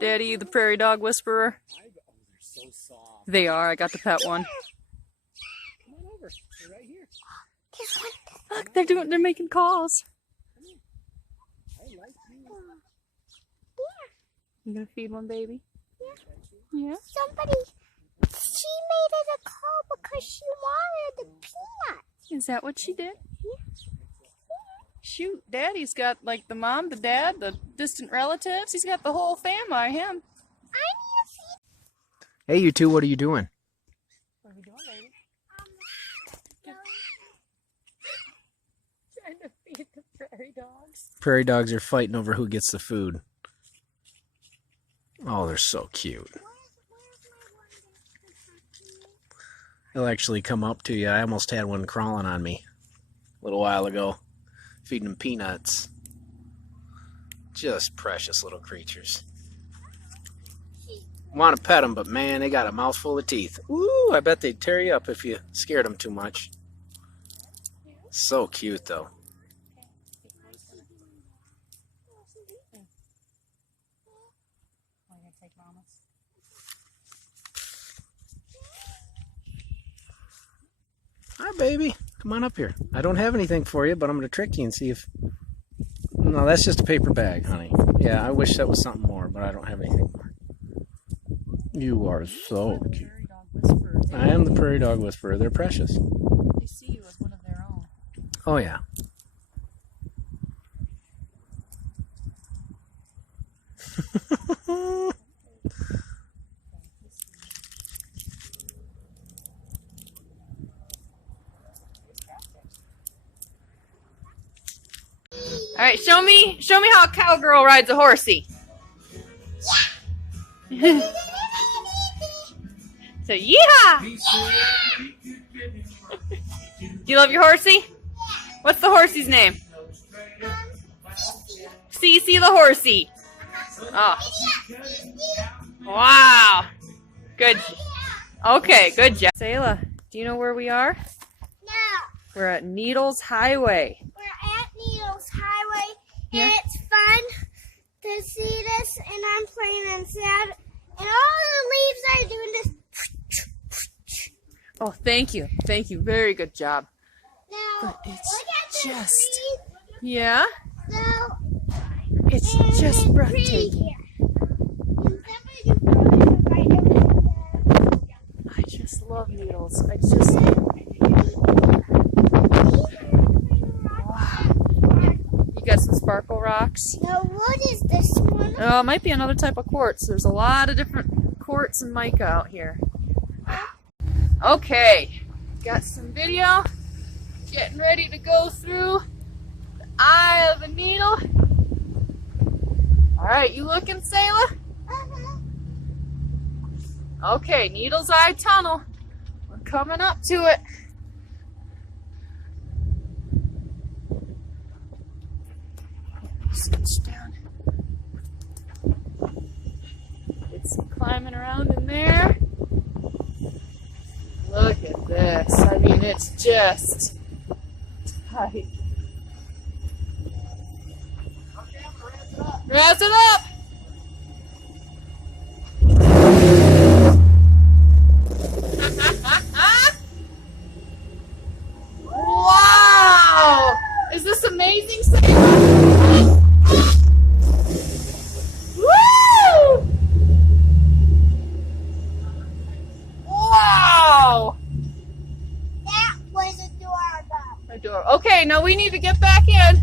Daddy, the prairie dog whisperer. They're so soft. They are. I got the pet one. Come on over. They're right here. Look, they're making calls. I like you. You gonna feed one, baby? Yeah. Somebody, she made it a call because she wanted the peanut. Is that what she did? Shoot, Daddy's got like the mom, the dad, the distant relatives. He's got the whole family. Him. I need to feed. Hey, you two, what are you doing? What are we doing, baby? Trying to feed the prairie dogs. Prairie dogs are fighting over who gets the food. Oh, they're so cute. They'll actually come up to you. I almost had one crawling on me a little while ago, feeding them peanuts. Just precious little creatures. Want to pet them, but man, they got a mouthful of teeth. Ooh, I bet they'd tear you up if you scared them too much. So cute, though. Hi, baby. Come on up here. I don't have anything for you, but I'm going to trick you and see if... No, that's just a paper bag, honey. Yeah, I wish that was something more, but I don't have anything more. You are so cute. I am the prairie dog whisperer. They're precious. They see you as one of their own. Oh, yeah. All right, show me how a cowgirl rides a horsey. So yeah. Do you love your horsey? What's the horsey's name? Cece the horsey. Oh. Wow. Good. Okay, good job. Selah, do you know where we are? No, We're at Needles Highway. we're at Needles Highway, and Yeah. it's fun to see this, and I'm playing inside, and all the leaves are doing this. Oh, thank you. Thank you. Very good job. Now, But it's look at this just- tree. Yeah? So, It's and just it's breathtaking. pretty here. And somebody put it right over there. I just love needles. I just... You got some sparkle rocks? Now, what is this one? Oh, it might be another type of quartz. There's a lot of different quartz and mica out here. Okay, got some video. Getting ready to go through the eye of a needle. All right, you looking, Selah? Okay, Needle's Eye Tunnel. We're coming up to it. Scooch down. Did some climbing around in there. Look at this. I mean, it's just tight. Razz it up! Wow! Is this amazing, Selah? Woo! Wow! That was adorable. My door. Okay, now we need to get back in.